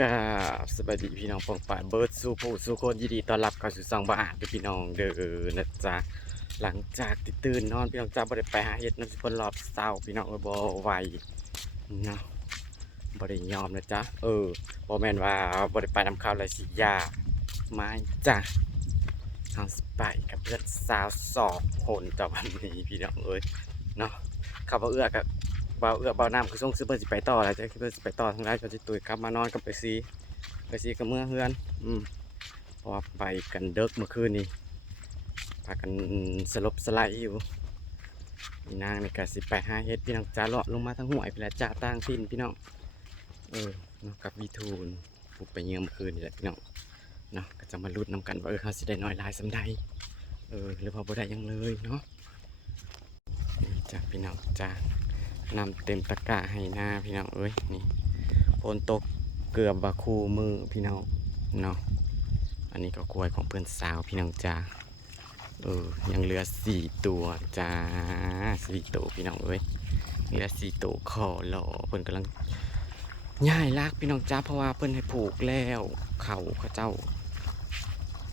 กาบสวัสดีพี่น้องปองป่ายเบิร์ดสู่ผู้สู่คนยินดีต้อนรับเข้าสู่ซองบ้านพี่น้องเด้อนะจ๊ะหลังจากที่ตื่นนอนพี่น้องจ้าบ่ได้ไปหาเฮ็ดน้ำสิเพิ่นรอบเช้าพี่น้องเอ้ยบ่ไหวเนาะบ่ได้ยอมนะจ๊ะเออบ่แมนว่าบ่ได้ไปนำข้าวไรสิยาไม่จ้ะเฮาสิไปกับเพื่อนสาวสองคนจ้ะวันนี้พี่น้องเอ้ยเนาะขับบ่เอื้อกับ เบาเอื้อบ่าน้ำคือส่งซื้อเพิ่นสิไปต่อแล้วจะคือเพิ่นสิไปต่อทางไรก็สิตุยกลับมานอนกับไปซีไปซีกับเมื่อเฮือน อืมเพราะว่าไปกันเดึกเมื่อคืนนี้พากันสลบสลายอยู่นี่นางในก็สิไปห้าเฮ็ดพี่น้องจ้าเลาะลงมาทางห้วยพี่ละจ้าต่างถิ่นพี่น้องเออเนาะกับวีทูนผูกไปเยืมเมื่อคืนนี่แหละพี่น้องเนาะก็จะมาลุ้นนำกันว่าเออเฮาสิได้น้อยลายสำใดเออหรือว่าบ่ได้ยังเลยเนาะจ้าพี่น้องจ้า นำเต็มตะกร้าให้หน้าพี่น้องเอ้ยนี่ฝนตกเกือบบาคูมือพี่น้องเนาะอันนี้ก็กล้วยของเพื่อนสาวพี่น้องจ้าเออยังเหลือสี่ตัวจ้าสี่ตัวพี่น้องเอ้ยเหลือสี่ตัวคอหล่อเพื่อนกำลังย่ายลากพี่น้องจ้าเพราะว่าเพื่อนให้ผูกแล้วเขาเขาเจ้า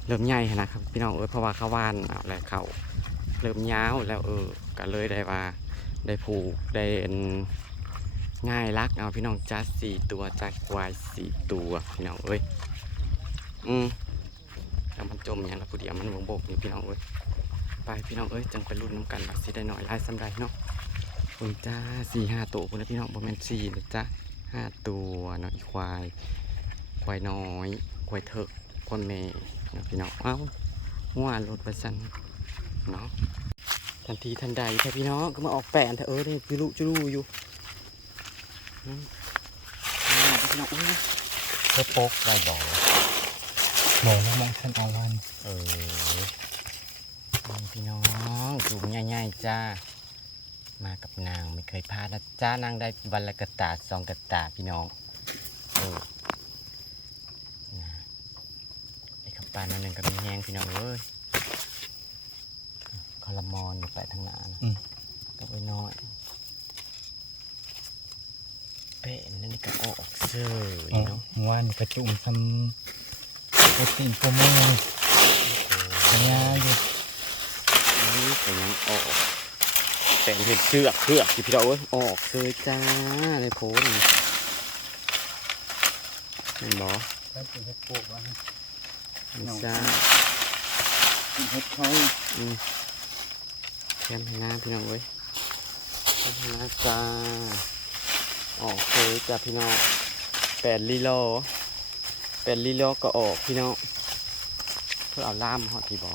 เริ่มใหญ่นะครับพี่น้องเอ้ยเพราะว่าเขาวานเอาแล้วเขาเริ่มยาวแล้วเออก็เลยได้ว่า ได้ผูกได้ง่ายรักเอาพี่น้องจัดสี่ตัวจัดควายสี่ตัวพี่น้องเอ้ยอืมแล้วมันจมอย่างละผู้เดียวมันบงบกนี่พี่น้องเอ้ยไปพี่น้องเอ้ยจังไปรุ่นน้ำกันว่าสิได้หน่อยหลายสำใดเนาะคุณจ้าสี่ห้าตัวคุณนะพี่น้องประมาณสี่นะจ้าห้าตัวเนาะควาย ควายน้อย ควายเถกพ่อแม่เนาะพี่น้องเอ้าหัวรถประสันเนาะ ทันทีทันใดแท้พี่น้องก็มาออกแปลนแท้เออนี่พี่ลุจุลูอยู่พี่น้องอุ้ยนะเพื่อโป๊กได้บอกบอกแล้วมองฉันเอาวัน เออพี่น้องสูงใหญ่ๆจ้า มากับนางไม่เคยพลาดนะจ้านางได้วันละกระตาสองกระตาพี่น้องเออนะไอ้ขับปานนั่นหนึ่งก็มีแห้งพี่น้องเอ้ย คอลมอนไปทางหน้านะก็ไปน้อยเป็นนั่นนี่ก็ออกเสื้อเนาะวันกระจุ่มทำกระติ่มโปรโมงเนี่ยอยู่นี่ก็ยังออกแต่เห็นเชือกเชือกที่พี่เราเอ้ยออกเสื้อจ้าในโพนเห็นบอแล้วเป็นเห็ดโป๊กว่าไม่ทราบเป็นเห็ดเขาอืมแค มให้หน้าพี่น้องเว้ยแคมให้หน้าจ้าออกเสื้อจ้าพี่น้องแปดลีโลแปดลีโลก็ออกพี่น้องเพื่อเอาล่ามหอดพี่บอ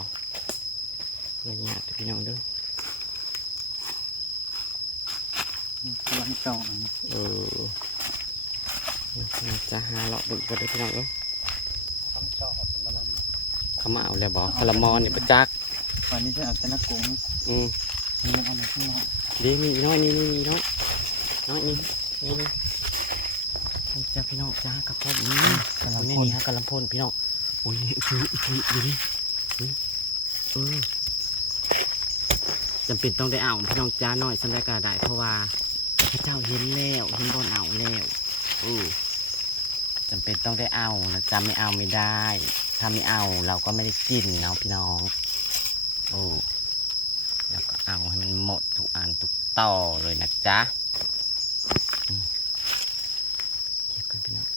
เพื่อหยาดเด้อพี่น้องเด้อกำลังเจาะเออน่าจะหาเลาะเบึกก็ได้อพี่น้องเอ้ยทำเจาะเป็นอะไรเขามาเอาแล้วบอกคาร์มอนนี่ประจักษ์วันนี้จะเอาแต่นักกุ้งอืม นี่เอามาที่หน้าดีมีอีกน้อยนี่นี่นี่น้อยน้อยนี่นี่นี่นี่จ้าพี่น้องจ้ากระพดนี่กำลังนี่พ่นนี่ฮะกระลำพ่นพี่น้องโอ้ยนี่คือคือดูดินี่เออจำเป็นต้องได้เอาพี่น้องจ้าน้อยสันได้กระได้เพราะว่าพระเจ้าเห็นแล้วเห็นบนเอาแล้วเออจำเป็นต้องได้เอานะจ๊ะไม่เอาไม่ได้ ถ้าไม่เอาเราก็ไม่ได้กินเนาะพี่น้องโอ้แล้วก็ เอาให้มันหมดทุกอันทุกต่อเลยนะจ๊ะอืมเก็บกันพี่น้อง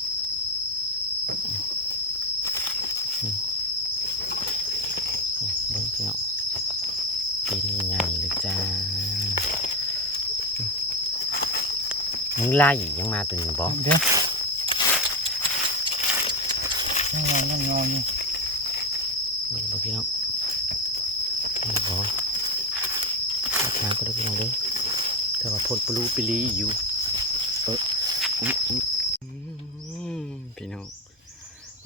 โอ้เบิ้งพี่น้องปีนี้ใหญ่เลยจ้ามึงไล่ยังมาตัวนี้บอเดี๋ยวยังงอนยังงอนอยู่มึงบอพี่น้องมึงบอ ราคาก็ได้พี่น้องเด้อแต่ว่าพ่นปลูปิลีอยู่เอออื้ออื้ออื้อพี่น้อง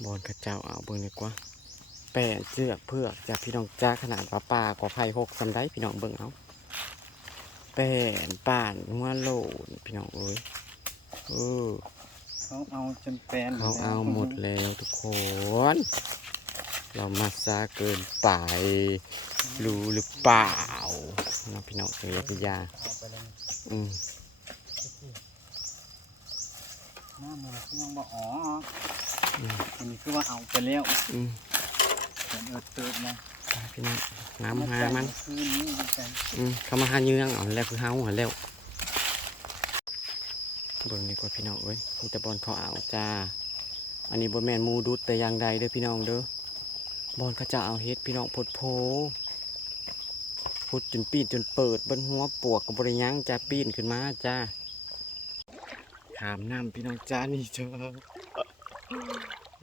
บอลกระเจ้าเอาเบิ้งดีกว่าแปดเสือกเพือกจากพี่น้องจ้าขนาดว่าป่ากว่าไผ่หกสำได้พี่น้องเบิ่งเอาแปดป่านหัวโหลนพี่น้องเอ้ยเออเขาเอาจนแปลนเขาเอาหมดแล้วทุกคน เรามาซาเกินไป รู้หรือเปล่าน้องพี่น้องเสียพิยาอืมหน้ามือคือยังบอกอ๋ออันนี้คือว่าเอาไปแล้วอืมเกิดเติดนะพี่น้องน้ำหามันอืมเขามาหาเยืองเอาแล้วคือเฮาหันแล้วเบิ่งดีกว่าพี่น้องเอ้ยมีแต่บอลเขาเอาจ้า อันนี้บ่แม่นมูดุดแต่ย่างใดเด้อพี่น้องเด้อ บอลเขาจะเอาเฮ็ดพี่น้องพดโพพุดจนปีนจนเปิดบนหัวปวกกับบริยังจ้าปีนขึ้นมาจ้าขามน้ำพี่น้องจ้านี่เจอ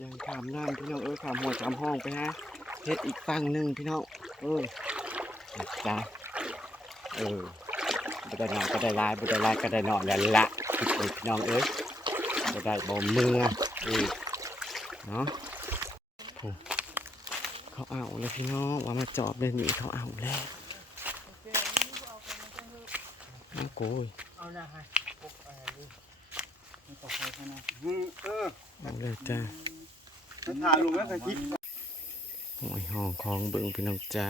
ยังขามน้ำพี่น้องเอ้ยขามหัวจำห้องไปฮะเฮ็ดอีกฝั่งหนึ่งพี่น้องเอ้ยจ้าเออบ่ได้นอนก็ได้ลายบ่ได้ลายก็ได้นอนแล้วละพี่น้องเอ้ยบ่ได้บ่มือเออเนาะ เขาเอาแล้วพี่น้องว่ามาจอบเลยนี่เขาเอาแล้วน้าโกยเอาละฮะพวกอะไรนี่มันตกไปข้างหน้าเออเอาเลยจ้าจะทาลุงแล้วก็คิดหวยห้องของเบิ่งพี่น้องจ้า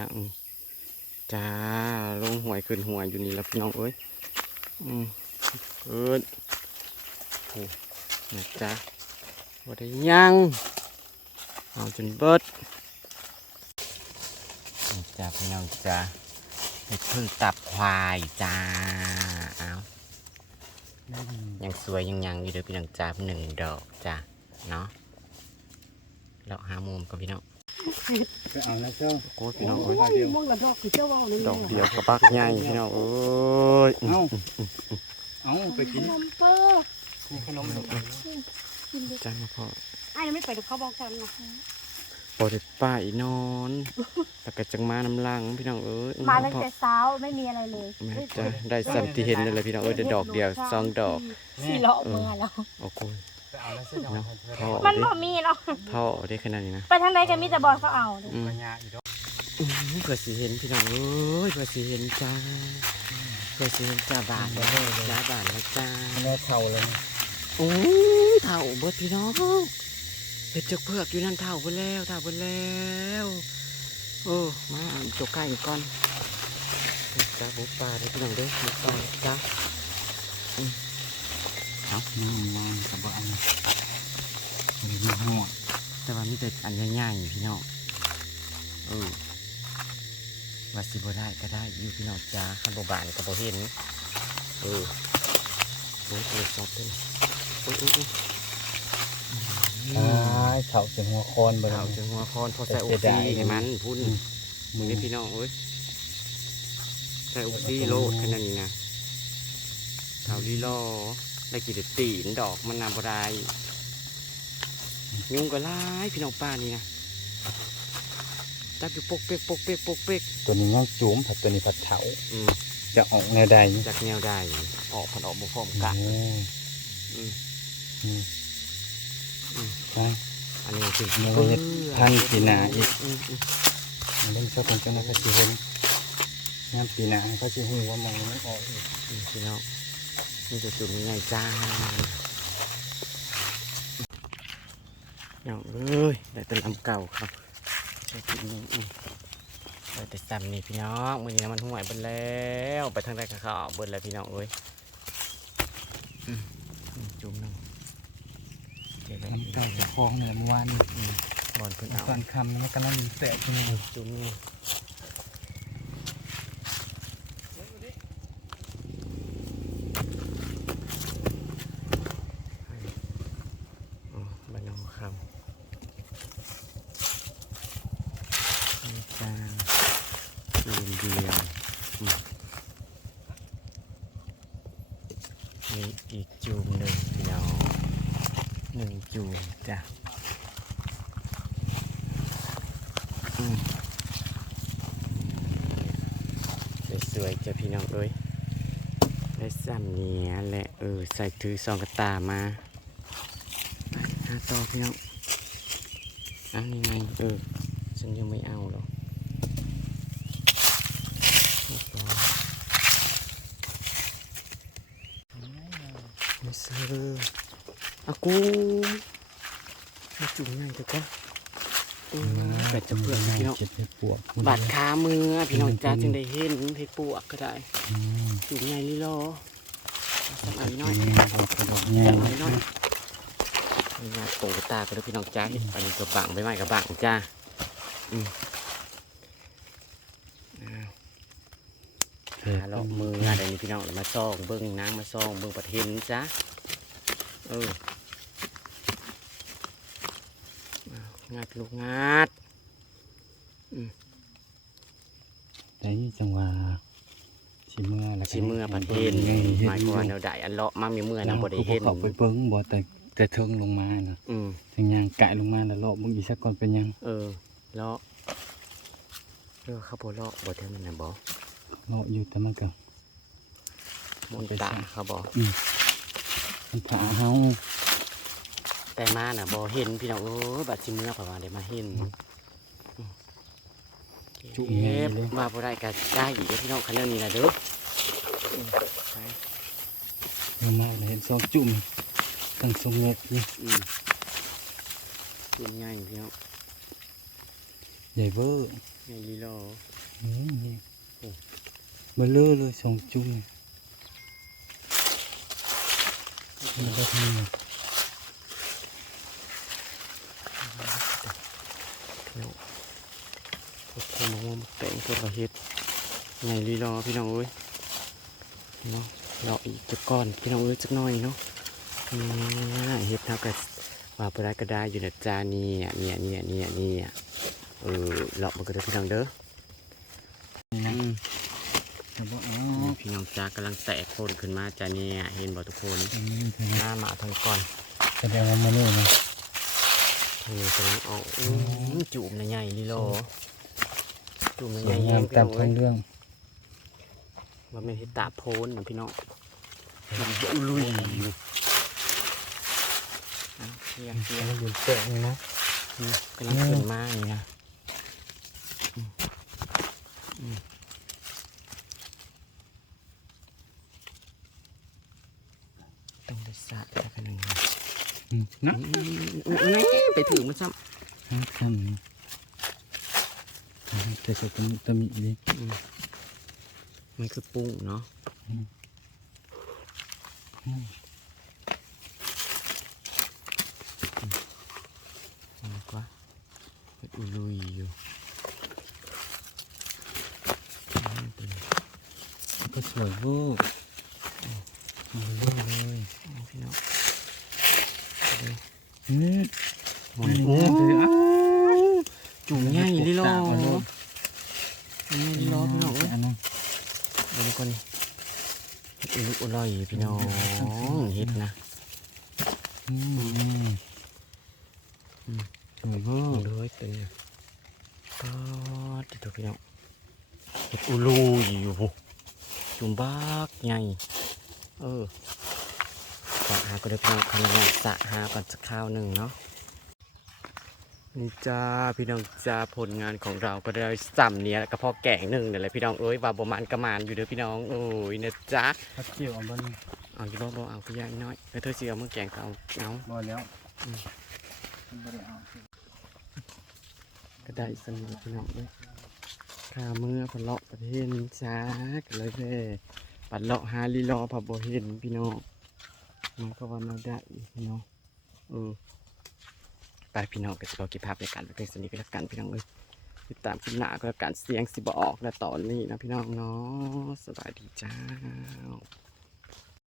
จ้าลงหวยขึ้นหวยอยู่นี่แล้วพี่น้องเอ้ยอืมเอินโอ้นะจ้าบ่ได้ยังเอาจนเบิด จ้าพี่น้องจ้าเห็ดพึ่งตับควายจ้าเอายังสวยยังยังอยู่เด้อพี่น้องจ้าหนึ่งดอกจ้าเนาะเราหามุมกับพี่น้องไปเอาแล้วเจ้าโอ้ยพี่น้องเอ้ยเดียวม่วงลำดอกคือเจ้าว่าวนี่ดอกเดียวกระปักใหญ่พี่น้องเอ้ยเอาเอาไปกินขนมเปอร์มีขนมกินดิจ้ามาพ่อไอ้ยังไม่ไปดูเขาบอกกันนะ ปอดป้าอีนอนแล้วก็จังมาน้ำลังพี่น้องเอ้ยมาตั้งพ่อแต่เช้าไม่มีอะไรเลยแม่จ้าได้สัมที่เห็นนั่นแหละพี่น้องเอ้ยได้ดอกเดียวสองดอกสี่เลาะมาแล้วโอ้โหไปเอาแล้วเส้นเอาเนาะเธอท่อมันดิบ่มีเนาะท่อได้ขนาดนี้นะไปทางไหนกันมีแต่บอลเขาเอาดิอืมปัญญาอีกดอกอืมเพื่อสิเห็นพี่น้องเอ้ยเพื่อสิเห็นจ้าเพื่อสิเห็นจ้าบาทแล้วจ้าบาทแล้วจ้าแม่เท่าเลยโอ้ยเท่าเบิดพี่น้อง เห็ดจักเพือกอยู่นั่นเท่าเบิดแล้วเท่าเบิดแล้ว โอ้มาอ่านจกไก่ก่อนจ้าบุปลาเด้อพี่น้องเด้อบุปลาจ้าครับน้ำมันกับบ้านหรือมีหัวแต่ว่ามีแต่อันใหญ่ๆพี่น้องเออว่าสิบ่ได้ก็ได้อยู่พี่น้องจ้าขันบ่บานก็บ่เห็นเออโอ้ยเล็กซอฟเต้นโอ้ยโอ้ยโอ้ยอ่าเท่าจะหัวคอนบ่เท่าได้ถึงหัวคอนพอใส่อกซีให้มันพุ่นมึงได้พี่น้องเอ้ยใส่อุกซี่โลดขนาดนี้นะเท่าลีลอได้กี่เด็ดตีนดอกมันนำบรายยุงก็ร้ายพี่น้องป้านี่นะจับอยู่ปกเป๊กปกเป๊กปกเป๊กตัวนี้ย่างจุ๋มผัดตัวนี้ผัดเถาอืมจะออกแนวใดจากแนวใดออกผันออกบ่พร้อมกันโอ้อืมอืมอืม ใช่อันนี้คือโอ้ยท่านปีนาอีกมันเล่นชอบคนเจ้าหน้าที่เห็นงานปีนาเขาจะหูว่ามองมันออกอีกพี่น้องนี่จะจุ่มยังไงจ้าน้องเอ้ยได้แต่ลำเก่าครับไปกินนี่แต่ซ้ำนี่พี่น้องมื้อนี้น้ำมันห่วยเบิดแล้วไปทางใดก็เขาเอาเบิดแล้วพี่น้องเอ้ยจุ่มน้ำเจ๊ไป น้ำไก่จะคล้องเนี่ยเมื่อวานนี้บอลเพิ่นเอาตอนคำมันกำลังดีแตกอยู่นี่จุ่มนี่อ๋อบ้านน้องคำนี่จ้าจุ่มเดียวอืมนี่อีกจุ่มหนึ่งพี่น้อง หนึ่งจุ่มจ้ะสวยๆจ้ะพี่น้องเอ้ยได้ซ้ำเนี้ยแหละเออใส่ถือซองกระตามาหาต่อพี่น้องเอ้านี่ไงเออฉันยังไม่เอาหรอกไม่ซื้อ อากูมาจุ่มง่ายแต่ก็เออแต่จะเพื่อนพี่น้องเจ็บไปปวดบาดขามือพี่น้องจ้าจึงได้เห็นเพชรปวกก็ได้อืมจุ่มใหญ่ลิโลสำอันน้อยดอกกระดอกใหญ่สำอันน้อยนี่นะโปตาก็ได้พี่น้องจ้าอันนี้ก็บังไม่ไหวกับบังจ้าอืมอ้าวหาเลาะมืออะไรนี่พี่น้องแล้วมาซ่องเบิ้งนางมาซ่องเบิ้งประเทศนี้จ้า เอออ้าวงัดลูกงัดแต่นี่จังหวะชิเมื่อแล้วก็ชิเมื่อประเทศไงหมายความว่าแนวใดอันเลาะมามีเมื่อนะบ่ได้เมาน่ะอืมจังยังกะลงมาแล้วรอบมึงอีกสักก่อนเป็นยังเออเลาะเออเขาบ่เลาะบ่เท่านั้นนะบ่รออยู่แต่มันก็มนตาเขาบ่มันผาเฮาแต่มาน่ะบ่เห็นพี่น้องเออบัดสิเมื่อเพราะว่าได้มาเห็นจุ่มเก็แง่บเลยมาบ่ได้ก็ได้อีกเด้อพี่น้องคันแนวนี้นะเด้ออืมไปลงมาแล้วเห็นซองจุ่มตั้งทรงเม็ดนี่อืมจุ่มใหญ่พี่น้องใหญ่เวอร์ใหญ่ลีโลอืมนี่โอ้เบลเลอร์เลยสองจุ่มนี่แล้วก็ทำนี่ พวกคนมองว่ามันแต่งพวกเราเฮ็ดใหญ่ลีโลพี่น้องเอ้ยเนาะเราอีกจักก้อนพี่น้องเอ้ยจักหน่อยเนาะอืมเฮ็ดเท่ากับว่าบ่ได้ก็ได้อยู่นะจาเนี่เนี่ยเนี่ยเนี่ยเนี่ยเออเลามันก็ได้อพี่น้องเด้อ นี่นะแต่ว่าอ๋อ นี่ พี่น้องจ้ากำลังแตกโคนขึ้นมาจ้าเนี่ยเห็นบ่ทุกคนอันนี้คือหน้าหมาทางก่อนแสดงว่ามันนี่นะทางนี้กำลังออกอื้อจูบในะใหญ่ลีโลจูบในะสใหวญ่ยแห้งางมพี่ตาน้มองท้เอ้องยเรื่องว่าไม่นเห็ดตาโพนนะพี่น้องมันจะลุยอยู่เอาเทียงเทียงมันอยู่แตกนี่นะอืมกำลังขึ้นมานี่นะอืมอืม ต้องได้สะแล้วกันหนึ่งนะอืมนะอืมอืมอืมนี่ไปถือมันซ้ห้าขั้นนี่แต่จะเป็นตะมิดิำอืมมันคือปุ้งเนาะจังกว่าเฮ็ดอุลุยอยู่อืมเป็นก็สวยเวอ ร์สวยเวอร์เลยเอาพี่น้องอืมโอ้โอ้โหยอ้าวจุ่มใหญ่ลิโลตากเอาโลดจุ่มใหญ่ลิโลพี่น้องเอ้ยอันนั้นเดี๋ยวก่อนเฮ็ดอุลุอุลอยพี่น้องเฮ็ดนะอืมสวยมองร์ด้วยเป็นไงก็ติดตัวพี่น้องเฮ็ดอุลุยอยู่จุ่มบักใหญ่ เออฝากหาก็ได้พี่น้องคันละสะหาก่อนสักข้าวหนึ่งเนาะนี่จ้าพี่น้องจ้าผลงานของเราก็ได้ซ้ำเนี้ยกระเพาะแกงหนึ่งเนี่ยแหละพี่น้องเอ้ยว่าประมาณกระมานอยู่เด้อพี่น้องโอ้ยนะจ๊ะพัดเกี่ยวเอาบ้านเอาอยู่บ่บ่เอาพี่ยายน้อยแล้วเธอสิเอามื่อแกงก็เอาเอาบ่แล้วอืมบ่ได้เอาก็ได้สนิทพี่น้องเอ้ยข้าเมื่อพนเลาะประเทศนี้จ้ากันเลยเพ่ ปัดเลาะหาลีลอผับบ่เห็นพี่น้องมันก็ว่ามาได้พี่น้องเออไปพี่น้องก็จะบอกกิบภาพในการไปสนิทกันแล้วกันพี่น้องเอ้ยติดตามคลิปหน้าก็แล้วกันเสียงสิบออกและตอนนี้นะพี่น้องเนาะสบายดีจ้า